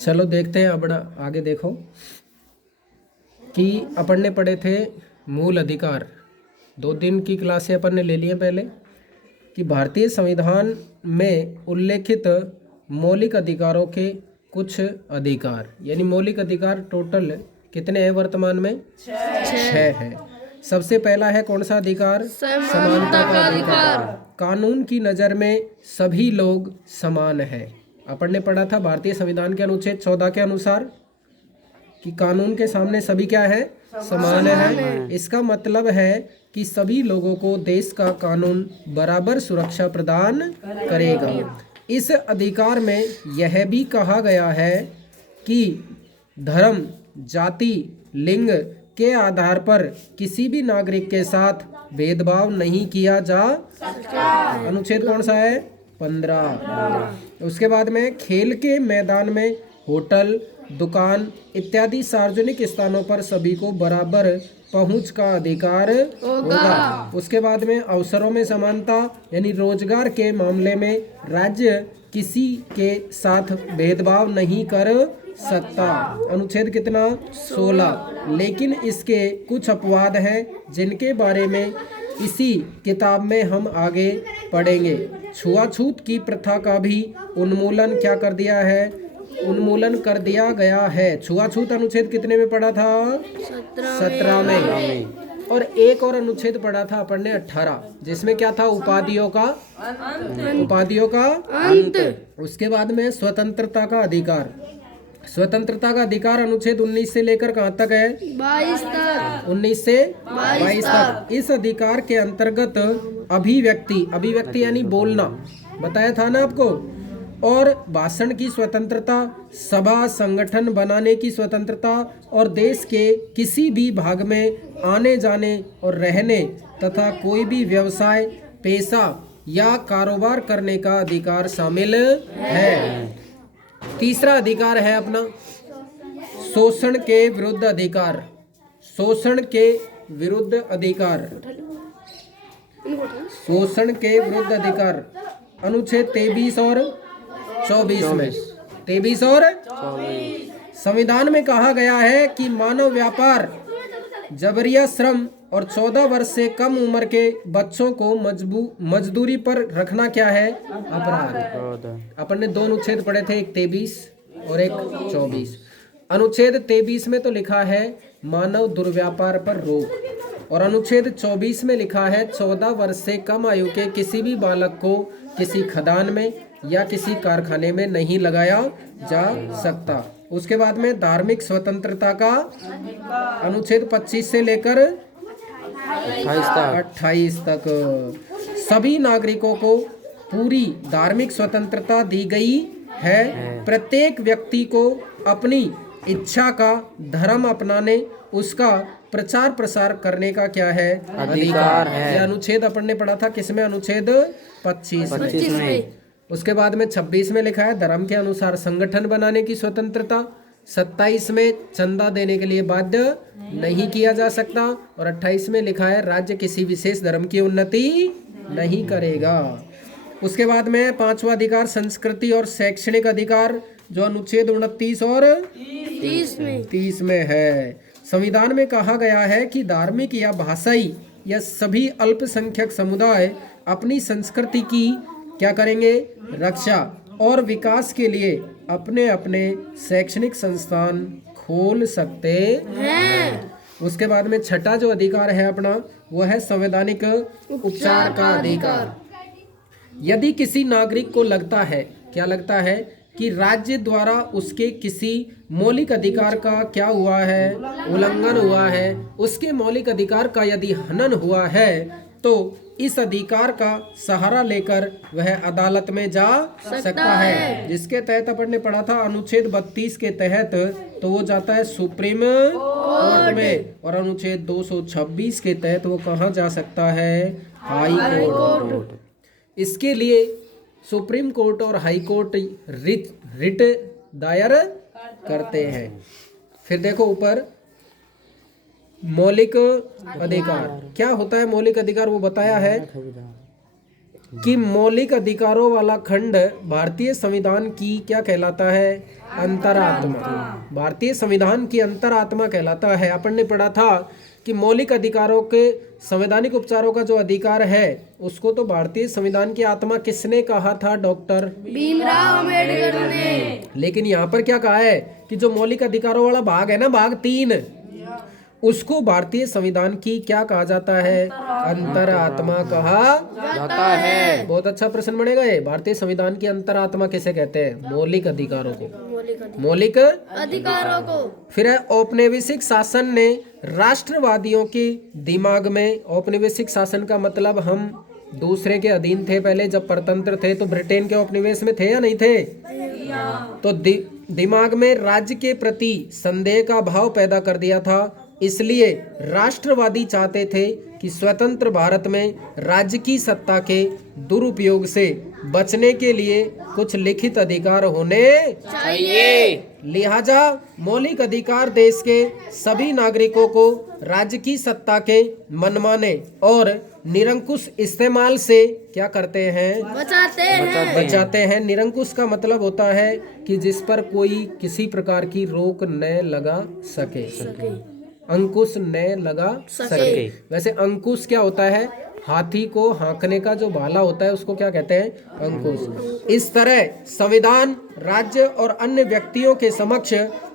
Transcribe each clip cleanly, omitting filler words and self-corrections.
चलो देखते हैं। अब आगे देखो कि अपन ने पढ़े थे मूल अधिकार। 2 दिन की क्लासें अपन ने ले ली हैं पहले, कि भारतीय संविधान में उल्लेखित मौलिक अधिकारों के कुछ अधिकार, यानी मौलिक अधिकार टोटल कितने हैं वर्तमान में? 6 है। सबसे पहला है कौन सा अधिकार? समानता का अधिकार। कानून की नज़र में सभी लोग समान हैं। अपन ने पढ़ा था भारतीय संविधान के अनुच्छेद 14 के अनुसार कि कानून के सामने सभी क्या है? समान है। इसका मतलब है कि सभी लोगों को देश का कानून बराबर सुरक्षा प्रदान करेगा। इस अधिकार में यह भी कहा गया है कि धर्म, जाति, लिंग के आधार पर किसी भी नागरिक के साथ भेदभाव नहीं किया जा सकता। अनुच्छेद कौन सा है? 15। उसके बाद में खेल के मैदान में, होटल, दुकान इत्यादि सार्वजनिक स्थानों पर सभी को बराबर पहुंच का अधिकार होगा। उसके बाद में अवसरों में समानता, यानी रोजगार के मामले में राज्य किसी के साथ भेदभाव नहीं कर सकता। अनुच्छेद कितना? 16। लेकिन इसके कुछ अपवाद हैं जिनके बारे में इसी किताब में हम आगे पढ़ेंगे। छुआछूत की प्रथा का भी उन्मूलन क्या कर दिया है? उन्मूलन कर दिया गया है। छुआछूत अनुच्छेद कितने में पढ़ा था? 17 में। और एक और अनुच्छेद पढ़ा था अपन ने 18, जिसमें क्या था? उपाधियों का अंत। उसके बाद में स्वतंत्रता का अधिकार। स्वतंत्रता का अधिकार अनुच्छेद 19 से लेकर कहाँ तक है? 22 तक। 19 से 22 तक। इस अधिकार के अंतर्गत अभिव्यक्ति यानी बोलना, बताया था ना आपको, और भाषण की स्वतंत्रता, सभा संगठन बनाने की स्वतंत्रता और देश के किसी भी भाग में आने जाने और रहने तथा कोई भी व्यवसाय, पेशा या कारोबार करने का अधिकार शामिल है। तीसरा अधिकार है अपना शोषण के विरुद्ध अधिकार। शोषण के विरुद्ध अधिकार। शोषण के विरुद्ध अधिकार अनुच्छेद 23 और 24 में। 23 और 24 संविधान में कहा गया है कि मानव व्यापार, जबरिया श्रम और 14 वर्ष से कम उम्र के बच्चों को मजदूरी पर रखना क्या है? अपराध। अपन ने 2 अनुच्छेद पढ़े थे, एक 23 और एक 24। अनुच्छेद 23 में तो लिखा है मानव दुर्व्यापार पर रोक, और अनुच्छेद 24 में लिखा है 14 वर्ष से कम आयु के किसी भी बालक को किसी खदान में या किसी कारखाने में नहीं लगाया जा सकता। उसके बाद में धार्मिक स्वतंत्रता का अनुच्छेद 25 से लेकर 28 तक सभी नागरिकों को पूरी धार्मिक स्वतंत्रता दी गई है। प्रत्येक व्यक्ति को अपनी इच्छा का धर्म अपनाने, उसका प्रचार प्रसार करने का क्या है? अधिकार है। यह अनुच्छेद अपन ने पढ़ा था किसमें? अनुच्छेद 25 में। उसके बाद में 26 में लिखा है धर्म के अनुसार संगठन बनाने की स्वतंत्रता। 27 में चंदा देने के लिए बाध्य नहीं किया जा सकता, और 28 में लिखा है राज्य किसी विशेष धर्म की उन्नति नहीं करेगा। उसके बाद में 5वां अधिकार संस्कृति और शैक्षणिक अधिकार, जो अनुच्छेद 29 और 30 में है। संविधान में कहा गया है कि धार्मिक या भाषाई या सभी अल्पसंख्यक समुदाय अपनी संस्कृति की क्या करेंगे? रक्षा और विकास के लिए अपने अपने शैक्षणिक संस्थान खोल सकते हैं। उसके बाद में 6ठा जो अधिकार है अपना, वो है संवैधानिक उपचार का अधिकार। यदि किसी नागरिक को लगता है, क्या लगता है, कि राज्य द्वारा उसके किसी मौलिक अधिकार का क्या हुआ है? उल्लंघन हुआ है, उसके मौलिक अधिकार का यदि हनन हुआ है, तो इस अधिकार का सहारा लेकर वह अदालत में जा सकता है। जिसके तहत अपन ने पढ़ा था अनुच्छेद 32 के तहत, तो वो जाता है सुप्रीम कोर्ट में, और अनुच्छेद 226 के तहत वो कहाँ जा सकता है? High court. इसके लिए सुप्रीम कोर्ट और हाई कोर्ट रिट दायर करते हैं। फिर देखो ऊपर मौलिक अधिकार क्या होता है? मौलिक अधिकार वो बताया है कि मौलिक अधिकारों वाला खंड भारतीय संविधान की क्या कहलाता है? अंतरात्मा। भारतीय संविधान की अंतरात्मा कहलाता है। अपन ने पढ़ा था कि मौलिक अधिकारों के संवैधानिक उपचारों का जो अधिकार है उसको तो भारतीय संविधान की आत्मा किसने कहा था? डॉक्टर भीमराव अम्बेडकर ने। लेकिन यहाँ पर क्या कहा है कि जो मौलिक अधिकारों वाला भाग है ना, भाग 3, उसको भारतीय संविधान की क्या कहा जाता है? अंतरात्मा कहा जाता है। बहुत अच्छा प्रश्न बनेगा ये। भारतीय संविधान की अंतरात्मा किसे कहते हैं? मौलिक अधिकारों को। मौलिक अधिकारों को। फिर है औपनिवेशिक शासन ने राष्ट्रवादियों के दिमाग में, औपनिवेशिक शासन का मतलब हम दूसरे के अधीन थे पहले, जब परतंत्र थे तो ब्रिटेन के औपनिवेश में थे या नहीं थे? तो दिमाग में राज्य के प्रति संदेह का भाव पैदा कर दिया था। इसलिए राष्ट्रवादी चाहते थे कि स्वतंत्र भारत में राज्य की सत्ता के दुरुपयोग से बचने के लिए कुछ लिखित अधिकार होने चाहिए। लिहाजा मौलिक अधिकार देश के सभी नागरिकों को राज्य की सत्ता के मनमाने और निरंकुश इस्तेमाल से क्या करते हैं? बचाते हैं। निरंकुश का मतलब होता है कि जिस पर कोई किसी प्रकार की रोक न लगा सके, अंकुश न लगा सके। वैसे अंकुश क्या होता है? हाथी को हाँकने का जो भाला होता है उसको क्या कहते हैं? अंकुश। इस तरह संविधान राज्य और अन्य व्यक्तियों के समक्ष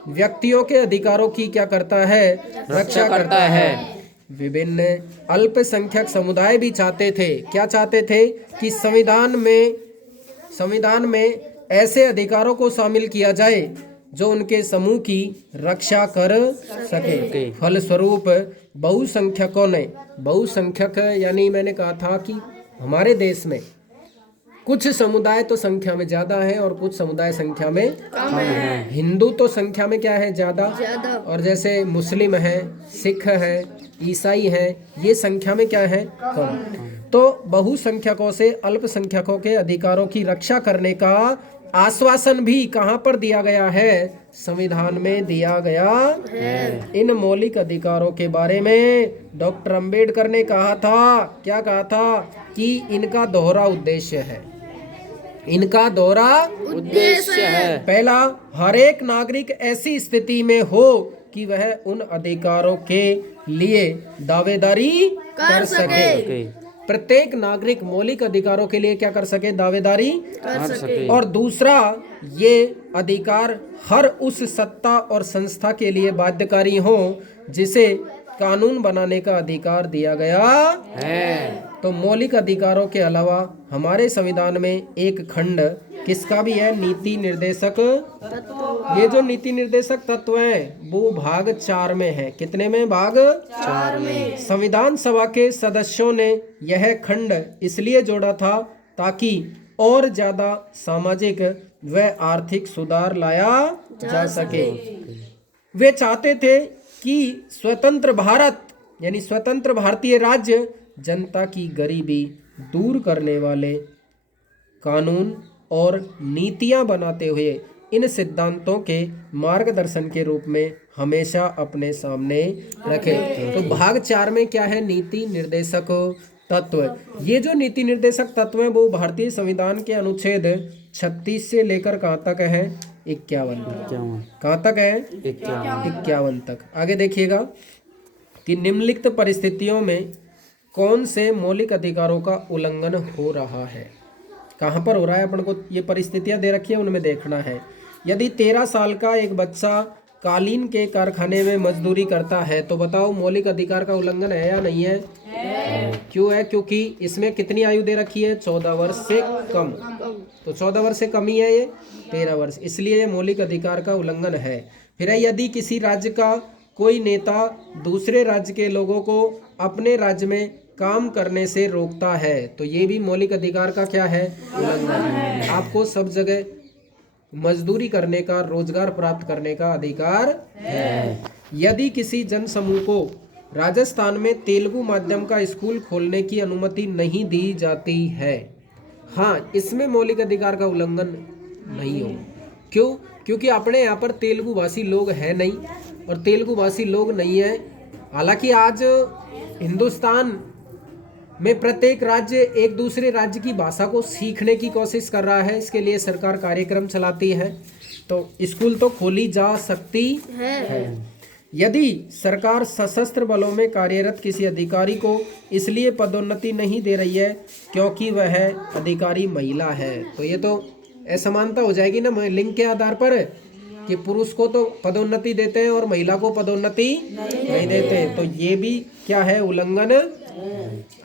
व्यक्तियों के अधिकारों की क्या करता है? रक्षा करता है। विभिन्न अल्पसंख्यक समुदाय भी चाहते थे, क्या चाहते थे? कि संविधान में ऐसे अधिकारों को शामिल किया जाए जो उनके समूह की रक्षा कर सके। फलस्वरूप बहुसंख्यक यानी मैंने कहा था कि हमारे देश में कुछ समुदाय तो संख्या में ज्यादा है और कुछ समुदाय संख्या में कम है। हिंदू तो संख्या में क्या है? ज्यादा। और जैसे मुस्लिम है, सिख है, ईसाई है, ये संख्या में क्या है? कम। तो बहुसंख्यकों से अल्पसंख्यकों के अधिकारों की रक्षा करने का आश्वासन भी कहाँ पर दिया गया है? संविधान में दिया गया है। इन मौलिक अधिकारों के बारे में डॉक्टर अंबेडकर ने कहा था, क्या कहा था? कि इनका दोहरा उद्देश्य है। इनका दोहरा उद्देश्य है। पहला, हर एक नागरिक ऐसी स्थिति में हो कि वह उन अधिकारों के लिए दावेदारी कर सके। प्रत्येक नागरिक मौलिक अधिकारों के लिए क्या कर सके? दावेदारी कर सके। और दूसरा, ये अधिकार हर उस सत्ता और संस्था के लिए बाध्यकारी हो जिसे कानून बनाने का अधिकार दिया गया है। तो मौलिक अधिकारों के अलावा हमारे संविधान में एक खंड किसका भी है? नीति निर्देशक। ये जो नीति निर्देशक तत्व हैं वो भाग 4 में है। कितने में? भाग 4 में। संविधान सभा के सदस्यों ने यह खंड इसलिए जोड़ा था ताकि और ज्यादा सामाजिक व आर्थिक सुधार लाया जा सके। वे चाहते थे कि स्वतंत्र भारत यानी स्वतंत्र भारतीय राज्य जनता की गरीबी दूर करने वाले कानून और नीतियां बनाते हुए इन सिद्धांतों के मार्गदर्शन के रूप में हमेशा अपने सामने रखे। तो भाग 4 में क्या है? नीति निर्देशक तत्व। ये जो नीति निर्देशक तत्व है वो भारतीय संविधान के अनुच्छेद 36 से लेकर कहाँ तक है? 51। कहाँ तक है? 51 तक। आगे देखिएगा कि निम्नलिखित परिस्थितियों में कौन से मौलिक अधिकारों का उल्लंघन हो रहा है? कहाँ पर हो रहा है? अपन को ये परिस्थितियां दे रखी है, उनमें देखना है। यदि 13 साल का एक बच्चा कालीन के कारखाने में मजदूरी करता है तो बताओ मौलिक अधिकार का उल्लंघन है या नहीं है? क्यों है? क्योंकि इसमें कितनी आयु दे रखी है? 14 वर्ष से कम। तो 14 वर्ष से कम ही है, ये 13 वर्ष, इसलिए ये मौलिक अधिकार का उल्लंघन है। फिर यदि किसी राज्य का कोई नेता दूसरे राज्य के लोगों को अपने राज्य में काम करने से रोकता है तो ये भी मौलिक अधिकार का क्या है? उल्लंघन। आपको सब जगह मजदूरी करने का, रोजगार प्राप्त करने का अधिकार है। यदि किसी जन समूह को राजस्थान में तेलुगु माध्यम का स्कूल खोलने की अनुमति नहीं दी जाती है, हाँ, इसमें मौलिक अधिकार का उल्लंघन नहीं हो। क्यों? क्योंकि अपने यहाँ पर तेलुगु भाषी लोग हैं नहीं और तेलुगु भाषी लोग नहीं है। हालांकि आज हिंदुस्तान में प्रत्येक राज्य एक दूसरे राज्य की भाषा को सीखने की कोशिश कर रहा है। इसके लिए सरकार कार्यक्रम चलाती है। तो स्कूल तो खोली जा सकती है। यदि सरकार सशस्त्र बलों में कार्यरत किसी अधिकारी को इसलिए पदोन्नति नहीं दे रही है क्योंकि वह अधिकारी महिला है, तो ये तो असमानता हो जाएगी ना लिंग के आधार पर, कि पुरुष को तो पदोन्नति देते हैं और महिला को पदोन्नति नहीं देते। तो ये भी क्या है, उल्लंघन।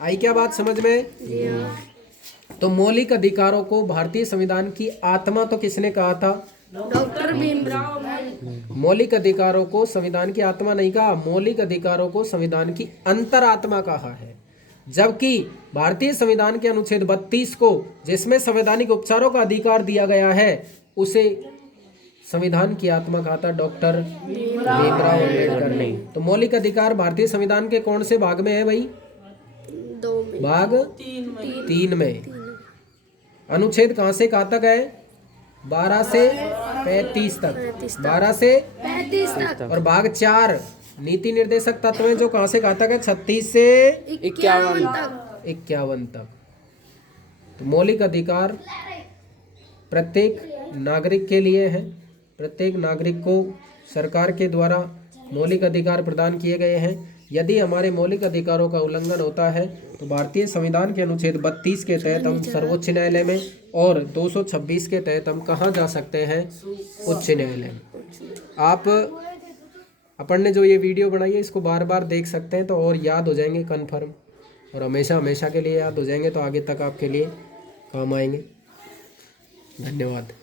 आई क्या बात समझ में? तो मौलिक अधिकारों को भारतीय संविधान की आत्मा तो किसने कहा था? डॉक्टर भीमराव। मौलिक अधिकारों को संविधान की आत्मा नहीं कहा, मौलिक अधिकारों को संविधान की अंतरात्मा कहा है। जबकि भारतीय संविधान के अनुच्छेद 32 को, जिसमें संवैधानिक उपचारों का अधिकार दिया गया है, उसे संविधान की आत्मा कहा था डॉक्टर भीमराव अम्बेडकर ने। तो मौलिक अधिकार भारतीय संविधान के कौन से भाग में है भाई? 2 में। भाग 3 में। अनुच्छेद कहाँ से कहाँ तक है? 12 से 35 तक। 12 से 35 तक। और भाग 4 नीति निर्देशक तत्व जो कहाँ से कहाँ तक है? 36 से 51 तक। तो मौलिक अधिकार प्रत्येक नागरिक के लिए है। प्रत्येक नागरिक को सरकार के द्वारा मौलिक अधिकार प्रदान किए गए हैं। यदि हमारे मौलिक अधिकारों का उल्लंघन होता है तो भारतीय संविधान के अनुच्छेद 32 के तहत हम सर्वोच्च न्यायालय में, और 226 के तहत हम कहाँ जा सकते हैं? उच्च न्यायालय में। आप अपन ने जो ये वीडियो बनाई है इसको बार बार देख सकते हैं, तो और याद हो जाएंगे कन्फर्म, और हमेशा हमेशा के लिए याद हो जाएंगे, तो आगे तक आपके लिए काम आएंगे। धन्यवाद।